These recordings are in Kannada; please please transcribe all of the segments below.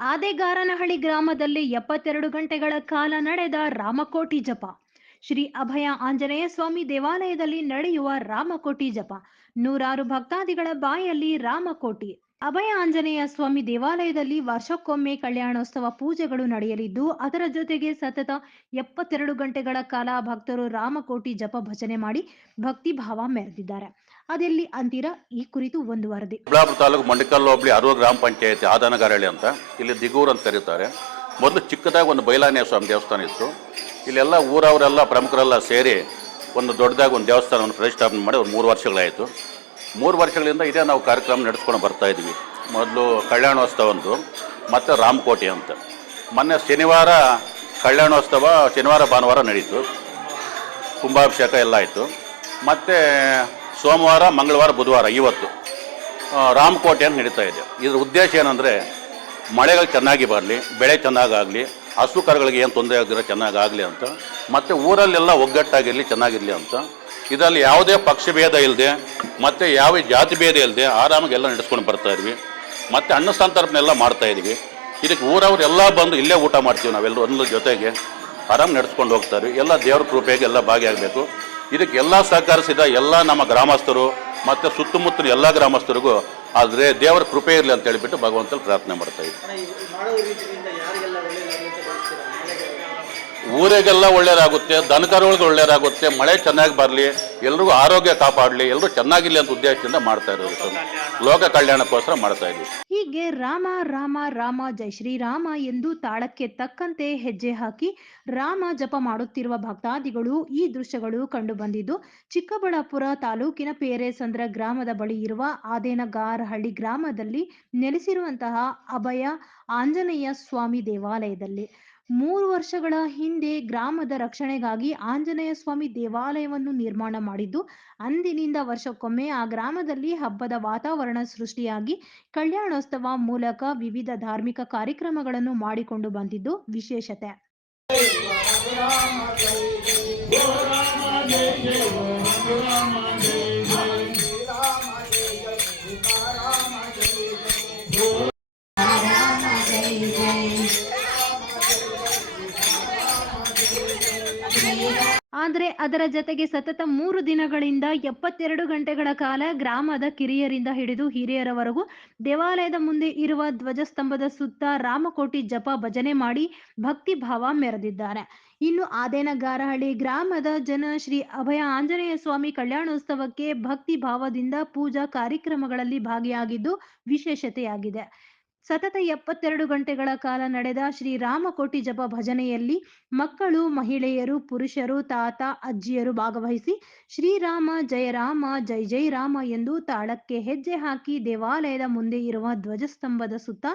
ಆದೆಗಾರನಹಳ್ಳಿ ಗ್ರಾಮದಲ್ಲಿ ಎಪ್ಪತ್ತೆರಡು ಗಂಟೆಗಳ ಕಾಲ ನಡೆದ ರಾಮಕೋಟಿ ಜಪ. ಶ್ರೀ ಅಭಯ ಆಂಜನೇಯ ಸ್ವಾಮಿ ದೇವಾಲಯದಲ್ಲಿ ನಡೆಯುವ ರಾಮಕೋಟಿ ಜಪ. ನೂರಾರು ಭಕ್ತಾದಿಗಳ ಬಾಯಲ್ಲಿ ರಾಮಕೋಟಿ. ಅಭಯ ಆಂಜನೇಯ ಸ್ವಾಮಿ ದೇವಾಲಯದಲ್ಲಿ ವರ್ಷಕ್ಕೊಮ್ಮೆ ಕಲ್ಯಾಣೋತ್ಸವ ಪೂಜೆಗಳು ನಡೆಯಲಿದ್ದು, ಅದರ ಜೊತೆಗೆ ಸತತ ಎಪ್ಪತ್ತೆರಡು ಗಂಟೆಗಳ ಕಾಲ ಭಕ್ತರು ರಾಮಕೋಟಿ ಜಪ ಭಜನೆ ಮಾಡಿ ಭಕ್ತಿ ಭಾವ ಮೆರೆದಿದ್ದಾರೆ. ಅದೆಲ್ಲಿ ಅಂತಿರ? ಈ ಕುರಿತು ಒಂದು ವರದಿ. ತಾಲೂಕು ಮಂಡಕಲ್ ಹೋಬಳಿ ಅರೂರು ಗ್ರಾಮ ಪಂಚಾಯತಿ ಆದಾನಗಾರಳ್ಳಿ ಅಂತ. ಇಲ್ಲಿ ದಿಗೂರು ಅಂತ ಕರೀತಾರೆ. ಮೊದಲು ಚಿಕ್ಕದಾಗಿ ಒಂದು ಬೈಲಾನೇಯ ಸ್ವಾಮಿ ದೇವಸ್ಥಾನ ಇತ್ತು. ಇಲ್ಲೆಲ್ಲ ಊರವರೆಲ್ಲ ಪ್ರಮುಖರೆಲ್ಲ ಸೇರಿ ಒಂದು ದೊಡ್ಡದಾಗಿ ಒಂದು ದೇವಸ್ಥಾನವನ್ನು ಪ್ರತಿಷ್ಠಾಪನೆ ಮಾಡಿ ಒಂದು ಮೂರು ವರ್ಷಗಳಾಯಿತು. ಮೂರು ವರ್ಷಗಳಿಂದ ಇದೇ ನಾವು ಕಾರ್ಯಕ್ರಮ ನಡೆಸ್ಕೊಂಡು ಬರ್ತಾ ಇದ್ವಿ. ಮೊದಲು ಕಲ್ಯಾಣೋತ್ಸವ ಒಂದು ಮತ್ತು ರಾಮಕೋಟೆ ಅಂತ. ಮೊನ್ನೆ ಶನಿವಾರ ಕಲ್ಯಾಣೋತ್ಸವ, ಶನಿವಾರ, ಭಾನುವಾರ ನಡೀತು. ಕುಂಭಾಭಿಷೇಕ ಎಲ್ಲ ಆಯಿತು. ಮತ್ತು ಸೋಮವಾರ, ಮಂಗಳವಾರ, ಬುಧವಾರ ಇವತ್ತು ರಾಮಕೋಟೆ ಅಂತ ನಡೀತಾ ಇದೆ. ಇದರ ಉದ್ದೇಶ ಏನಂದರೆ ಮಳೆಗಳು ಚೆನ್ನಾಗಿ ಬರಲಿ, ಬೆಳೆ ಚೆನ್ನಾಗಾಗಲಿ ಹಸು ಕರುಗಳಿಗೆ ಏನು ತೊಂದರೆ ಆಗಿರೋ ಚೆನ್ನಾಗಾಗಲಿ ಅಂತ, ಮತ್ತು ಊರಲ್ಲೆಲ್ಲ ಒಗ್ಗಟ್ಟಾಗಿರಲಿ ಚೆನ್ನಾಗಿರಲಿ ಅಂತ, ಇದರಲ್ಲಿ ಯಾವುದೇ ಪಕ್ಷ ಭೇದ ಇಲ್ಲದೆ ಮತ್ತು ಯಾವ ಜಾತಿ ಭೇದ ಇಲ್ಲದೆ ಆರಾಮಾಗಿ ಎಲ್ಲ ನಡೆಸ್ಕೊಂಡು ಬರ್ತಾ ಇದ್ವಿ. ಮತ್ತು ಎಲ್ಲ ಮಾಡ್ತಾ ಇದ್ವಿ. ಇದಕ್ಕೆ ಊರವರೆಲ್ಲ ಬಂದು ಇಲ್ಲೇ ಊಟ ಮಾಡ್ತೀವಿ ನಾವೆಲ್ಲರೂ ಒಂದು ಜೊತೆಗೆ. ಆರಾಮ್ ನಡೆಸ್ಕೊಂಡು ಹೋಗ್ತಾ ಇದ್ವಿ. ಎಲ್ಲ ದೇವ್ರ ಕೃಪೆಗೆ ಎಲ್ಲ ಭಾಗಿಯಾಗಬೇಕು. ಇದಕ್ಕೆ ಎಲ್ಲ ಸಹಕರಿಸಿದ ಎಲ್ಲ ನಮ್ಮ ಗ್ರಾಮಸ್ಥರು, ಮತ್ತು ಸುತ್ತಮುತ್ತಲು ಎಲ್ಲ ಗ್ರಾಮಸ್ಥರಿಗೂ ಆದರೆ ದೇವರ ಕೃಪೆ ಇರಲಿ ಅಂತ ಹೇಳಿಬಿಟ್ಟು ಭಗವಂತಲ್ಲಿ ಪ್ರಾರ್ಥನೆ ಮಾಡ್ತಾ ಇದ್ದೀವಿ ಒಳ್ಳೆಯದಾಗುತ್ತೆ ಊರಿಗೆಲ್ಲ ಒಳ್ಳೇದಾಗುತ್ತೆ ದನಕರುಗಳಿಗೆ ಒಳ್ಳೇದಾಗುತ್ತೆ ಮಳೆ ಚೆನ್ನಾಗಿ ಬರಲಿ ಎಲ್ರಿಗೂ ಆರೋಗ್ಯ ಕಾಪಾಡಲಿ ಎಲ್ಲರೂ ಚೆನ್ನಾಗಿರಲಿ ಅಂತ ಉದ್ದೇಶದಿಂದ ಮಾಡ್ತಾ ಇರೋದು ಲೋಕ ಕಲ್ಯಾಣಕ್ಕೋಸ್ಕರ ಮಾಡ್ತಾ ಇದ್ವಿ. ಹೀಗೆ ರಾಮ ರಾಮ ರಾಮ ಜೈ ಶ್ರೀರಾಮ ಎಂದು ತಾಳಕ್ಕೆ ತಕ್ಕಂತೆ ಹೆಜ್ಜೆ ಹಾಕಿ ರಾಮ ಜಪ ಮಾಡುತ್ತಿರುವ ಭಕ್ತಾದಿಗಳು ಈ ದೃಶ್ಯಗಳು ಕಂಡು ಬಂದಿದ್ದು ಚಿಕ್ಕಬಳ್ಳಾಪುರ ತಾಲೂಕಿನ ಪೇರೆಸಂದ್ರ ಗ್ರಾಮದ ಬಳಿ ಇರುವ ಆದೇನಗಾರಹಳ್ಳಿ ಗ್ರಾಮದಲ್ಲಿ ನೆಲೆಸಿರುವಂತಹ ಅಭಯ ಆಂಜನೇಯ ಸ್ವಾಮಿ ದೇವಾಲಯದಲ್ಲಿ. ಮೂರು ವರ್ಷಗಳ ಹಿಂದೆ ಗ್ರಾಮದ ರಕ್ಷಣೆಗಾಗಿ ಆಂಜನೇಯ ಸ್ವಾಮಿ ದೇವಾಲಯವನ್ನು ನಿರ್ಮಾಣ ಮಾಡಿದ್ದು, ಅಂದಿನಿಂದ ವರ್ಷಕ್ಕೊಮ್ಮೆ ಆ ಗ್ರಾಮದಲ್ಲಿ ಹಬ್ಬದ ವಾತಾವರಣ ಸೃಷ್ಟಿಯಾಗಿ ಕಲ್ಯಾಣೋತ್ಸವ ಮೂಲಕ ವಿವಿಧ ಧಾರ್ಮಿಕ ಕಾರ್ಯಕ್ರಮಗಳನ್ನು ಮಾಡಿಕೊಂಡು ಬಂದಿದ್ದು ವಿಶೇಷತೆ. ಆದರೆ ಅದರ ಜತೆಗೆ ಸತತ ಮೂರು ದಿನಗಳಿಂದ ಎಪ್ಪತ್ತೆರಡು ಗಂಟೆಗಳ ಕಾಲ ಗ್ರಾಮದ ಕಿರಿಯರಿಂದ ಹಿಡಿದು ಹಿರಿಯರವರೆಗೂ ದೇವಾಲಯದ ಮುಂದೆ ಇರುವ ಧ್ವಜಸ್ತಂಭದ ಸುತ್ತ ರಾಮಕೋಟಿ ಜಪ ಭಜನೆ ಮಾಡಿ ಭಕ್ತಿ ಭಾವ ಮೆರೆದಿದ್ದಾರೆ. ಇನ್ನು ಆದೇನಗಾರಹಳ್ಳಿ ಗ್ರಾಮದ ಜನ ಶ್ರೀ ಅಭಯ ಆಂಜನೇಯ ಸ್ವಾಮಿ ಕಲ್ಯಾಣೋತ್ಸವಕ್ಕೆ ಭಕ್ತಿ ಭಾವದಿಂದ ಪೂಜಾ ಕಾರ್ಯಕ್ರಮಗಳಲ್ಲಿ ಭಾಗಿಯಾಗಿದ್ದು ವಿಶೇಷತೆಯಾಗಿದೆ. ಸತತ ಎಪ್ಪತ್ತೆರಡು ಗಂಟೆಗಳ ಕಾಲ ನಡೆದ ಶ್ರೀ ಕೋಟಿ ಜಪ ಭಜನೆಯಲ್ಲಿ ಮಕ್ಕಳು, ಮಹಿಳೆಯರು, ಪುರುಷರು, ತಾತ, ಅಜ್ಜಿಯರು ಭಾಗವಹಿಸಿ ಶ್ರೀರಾಮ ಜಯ ರಾಮ, ಜೈ ಜೈ ರಾಮ ಎಂದು ತಾಳಕ್ಕೆ ಹೆಜ್ಜೆ ಹಾಕಿ ದೇವಾಲಯದ ಮುಂದೆ ಇರುವ ಧ್ವಜಸ್ತಂಭದ ಸುತ್ತ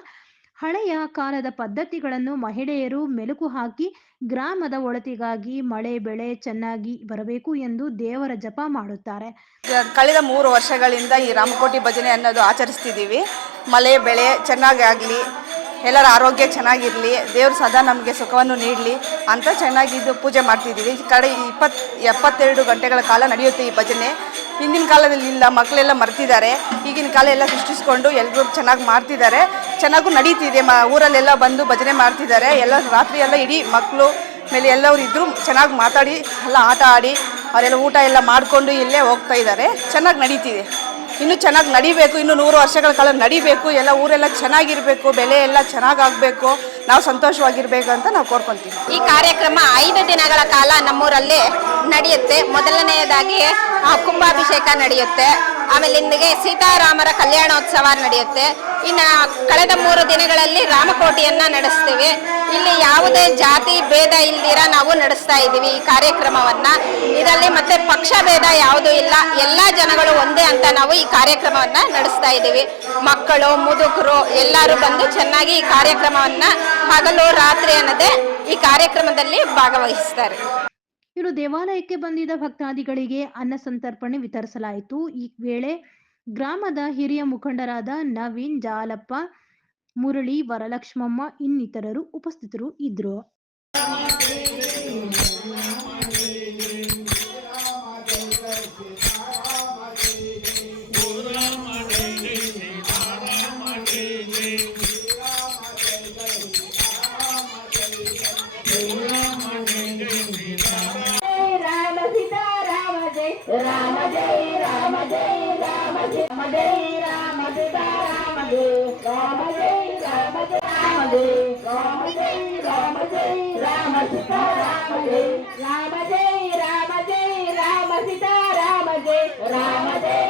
ಹಳೆಯ ಕಾಲದ ಪದ್ಧತಿಗಳನ್ನು ಮಹಿಳೆಯರು ಮೆಲುಕು ಹಾಕಿ ಗ್ರಾಮದ ಒಳತಿಗಾಗಿ ಮಳೆ, ಬೆಳೆ ಚೆನ್ನಾಗಿ ಬರಬೇಕು ಎಂದು ದೇವರ ಜಪ ಮಾಡುತ್ತಾರೆ. ಕಳೆದ ಮೂರು ವರ್ಷಗಳಿಂದ ಈ ರಾಮಕೋಟಿ ಭಜನೆ ಅನ್ನೋದು ಆಚರಿಸ್ತಿದ್ದೀವಿ. ಮಳೆ, ಬೆಳೆ ಚೆನ್ನಾಗಿ ಆಗಲಿ, ಎಲ್ಲರ ಆರೋಗ್ಯ ಚೆನ್ನಾಗಿರಲಿ, ದೇವರು ಸದಾ ನಮಗೆ ಸುಖವನ್ನು ನೀಡಲಿ ಅಂತ ಚೆನ್ನಾಗಿದ್ದು ಪೂಜೆ ಮಾಡ್ತಿದ್ದೀವಿ. ಕಡೆ ಇಪ್ಪತ್ತು ಎಪ್ಪತ್ತೆರಡು ಗಂಟೆಗಳ ಕಾಲ ನಡೆಯುತ್ತೆ ಈ ಭಜನೆ. ಹಿಂದಿನ ಕಾಲದಲ್ಲಿ ಇಲ್ಲ, ಮಕ್ಕಳೆಲ್ಲ ಮರ್ತಿದ್ದಾರೆ. ಈಗಿನ ಕಾಲ ಎಲ್ಲ ಸೃಷ್ಟಿಸ್ಕೊಂಡು ಎಲ್ಲರೂ ಚೆನ್ನಾಗಿ ಮಾಡ್ತಿದ್ದಾರೆ. ಚೆನ್ನಾಗೂ ನಡೀತಿದೆ. ಮ, ಊರಲ್ಲೆಲ್ಲ ಬಂದು ಭಜನೆ ಮಾಡ್ತಿದ್ದಾರೆ. ಎಲ್ಲ ರಾತ್ರಿ ಎಲ್ಲ ಇಡೀ ಮಕ್ಕಳು ಮೇಲೆ ಎಲ್ಲರೂ ಇದ್ದರು ಚೆನ್ನಾಗಿ ಮಾತಾಡಿ, ಎಲ್ಲ ಆಟ ಆಡಿ, ಅವರೆಲ್ಲ ಊಟ ಎಲ್ಲ ಮಾಡಿಕೊಂಡು ಇಲ್ಲೇ ಹೋಗ್ತಾ ಇದ್ದಾರೆ. ಚೆನ್ನಾಗಿ ನಡೀತಿದೆ. ಇನ್ನೂ ಚೆನ್ನಾಗಿ ನಡಿಬೇಕು. ಇನ್ನು ನೂರು ವರ್ಷಗಳ ಕಾಲ ನಡಿಬೇಕು. ಎಲ್ಲ ಊರೆಲ್ಲ ಚೆನ್ನಾಗಿರಬೇಕು. ಬೆಲೆ ಎಲ್ಲ ಚೆನ್ನಾಗಾಗಬೇಕು. ನಾವು ಸಂತೋಷವಾಗಿರಬೇಕು ಅಂತ ನಾವು ಕೋರ್ಕೊತೀವಿ. ಈ ಕಾರ್ಯಕ್ರಮ ಐದು ದಿನಗಳ ಕಾಲ ನಮ್ಮೂರಲ್ಲಿ ನಡೆಯುತ್ತೆ. ಮೊದಲನೆಯದಾಗಿ ಕುಂಭಾಭಿಷೇಕ ನಡೆಯುತ್ತೆ. ಆಮೇಲೆ ಇಂದಿಗೆ ಸೀತಾರಾಮರ ಕಲ್ಯಾಣೋತ್ಸವ ನಡೆಯುತ್ತೆ. ಇನ್ನು ಕಳೆದ ಮೂರು ದಿನಗಳಲ್ಲಿ ರಾಮಕೋಟಿಯನ್ನ ನಡೆಸ್ತೀವಿ. ಇಲ್ಲಿ ಯಾವುದೇ ಜಾತಿ ಭೇದ ಇಲ್ದಿರ ನಾವು ನಡೆಸ್ತಾ ಇದ್ದೀವಿ ಈ ಕಾರ್ಯಕ್ರಮವನ್ನ. ಇದರಲ್ಲಿ ಮತ್ತೆ ಪಕ್ಷ ಭೇದ ಯಾವುದೂ ಇಲ್ಲ. ಎಲ್ಲ ಜನಗಳು ಒಂದೇ ಅಂತ ನಾವು ಈ ಕಾರ್ಯಕ್ರಮವನ್ನ ನಡೆಸ್ತಾ ಇದ್ದೀವಿ. ಮಕ್ಕಳು, ಮುದುಕರು ಎಲ್ಲರೂ ಬಂದು ಚೆನ್ನಾಗಿ ಈ ಕಾರ್ಯಕ್ರಮವನ್ನ ಹಗಲು, ರಾತ್ರಿ ಅನ್ನದೇ ಈ ಕಾರ್ಯಕ್ರಮದಲ್ಲಿ ಭಾಗವಹಿಸ್ತಾರೆ. ಇನ್ನು ದೇವಾಲಯಕ್ಕೆ ಬಂದಿದ್ದ ಭಕ್ತಾದಿಗಳಿಗೆ ಅನ್ನ ಸಂತರ್ಪಣೆ ವಿತರಿಸಲಾಯಿತು. ಈ ವೇಳೆ ಗ್ರಾಮದ ಹಿರಿಯ ಮುಖಂಡರಾದ ನವೀನ್, ಜಾಲಪ್ಪ, ಮುರಳಿ, ವರಲಕ್ಷ್ಮಮ್ಮ ಇನ್ನಿತರರು ಉಪಸ್ಥಿತರು ಇದ್ರು రామ జయ రామ జయ రామ జయ రామ జయ రామ సీతారామ జయ రామ జయ రామ జయ రామ జయ రామ జయ రామ జయ రామ సీతారామ జయ రామ జయ రామ జయ రామ సీతారామ జయ రామ జయ